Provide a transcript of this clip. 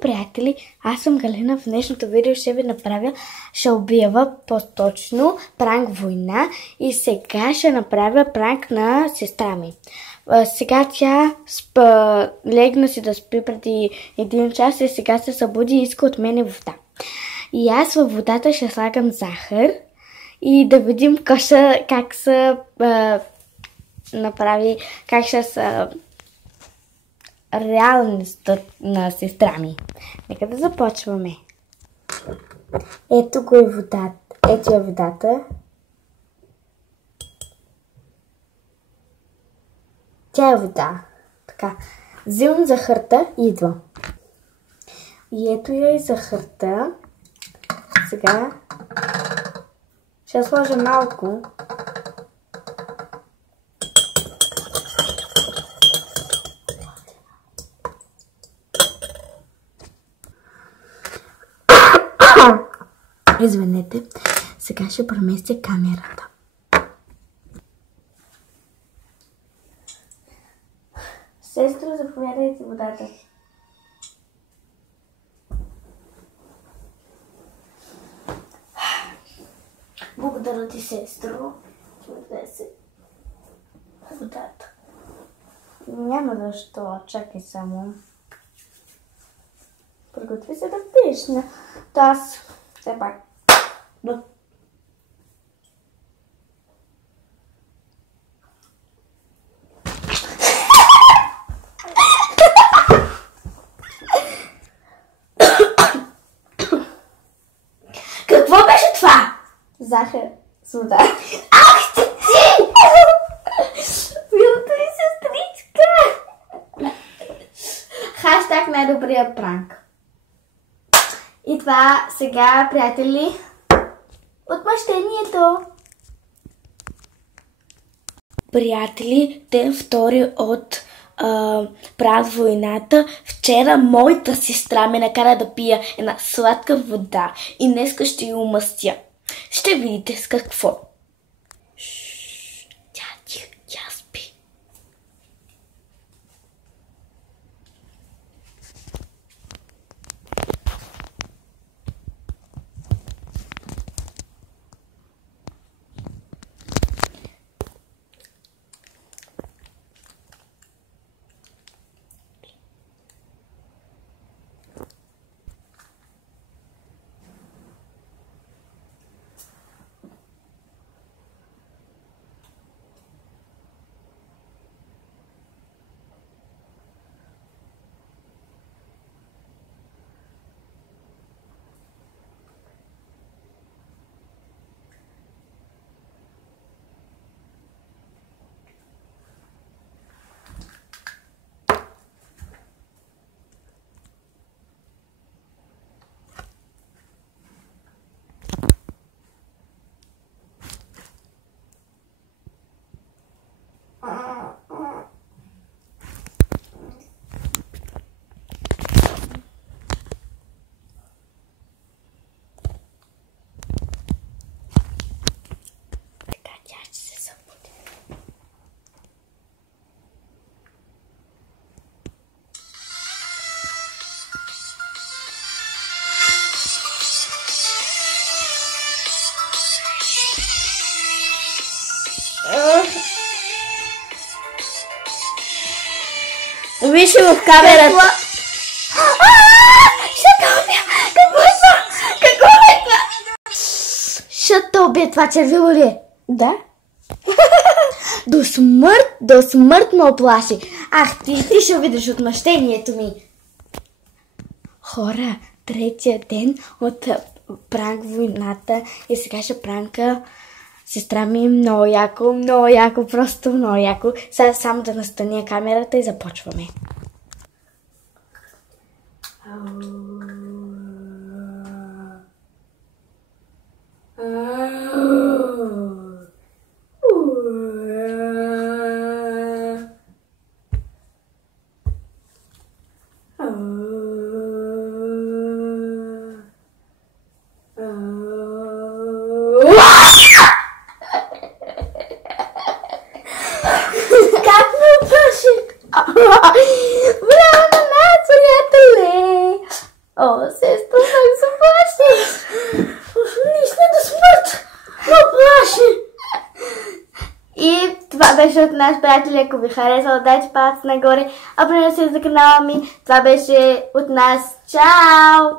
Приятели, аз съм Галина. В днешното видео ще обява по-точно пранк война и сега ще направя пранк на сестра ми. Сега тя легна си да спи преди 1 час и сега се събуди и иска от мене вода. И аз във водата ще слагам захар и да видим как ще реалността на сестра ми. Нека да започваме. Ето го е водата. Ето е водата. Тя е вода. Така. Взимам захарта и идва. И ето я и захарта. Сега ще сложа малко. Извинете, сега ще преместя камерата. Сестро, заповядайте водата. Благодаря ти, сестро. Чудесе водата. Няма защо, чакай само. Приготви се да пиеш на таз. Все пак. Какво беше това? Захар с вода. Ах, ти! Милата ми сестричка! Хаштаг най-добрият пранк. И това сега, приятели, отмъщението. Приятели, ден 2 от пранк войната. Вчера моята сестра ме накара да пия една сладка вода и днеска ще я умъстя. Ще видите с какво. Тя спи. Виж в камерата. Ще убия! Какво е това? Какво е това? Ще убия, това червило ли е? Да. До смърт ме оплаши. Ах, ти ще видиш отмъщението ми. Хора, 3-я ден от пранк войната и сега ще пранка сестра ми. Много яко, просто много яко. Сега само да настаня камерата и започваме. Как ме опаши? Браво на нас, приятели! О, сестра, много се плашиш. Наистина до смърт. Много плаши. И това беше от нас, приятели. Ако ви харесало, дайте палец нагоре. Абонирайте се за канала ми. Това беше от нас. Чао!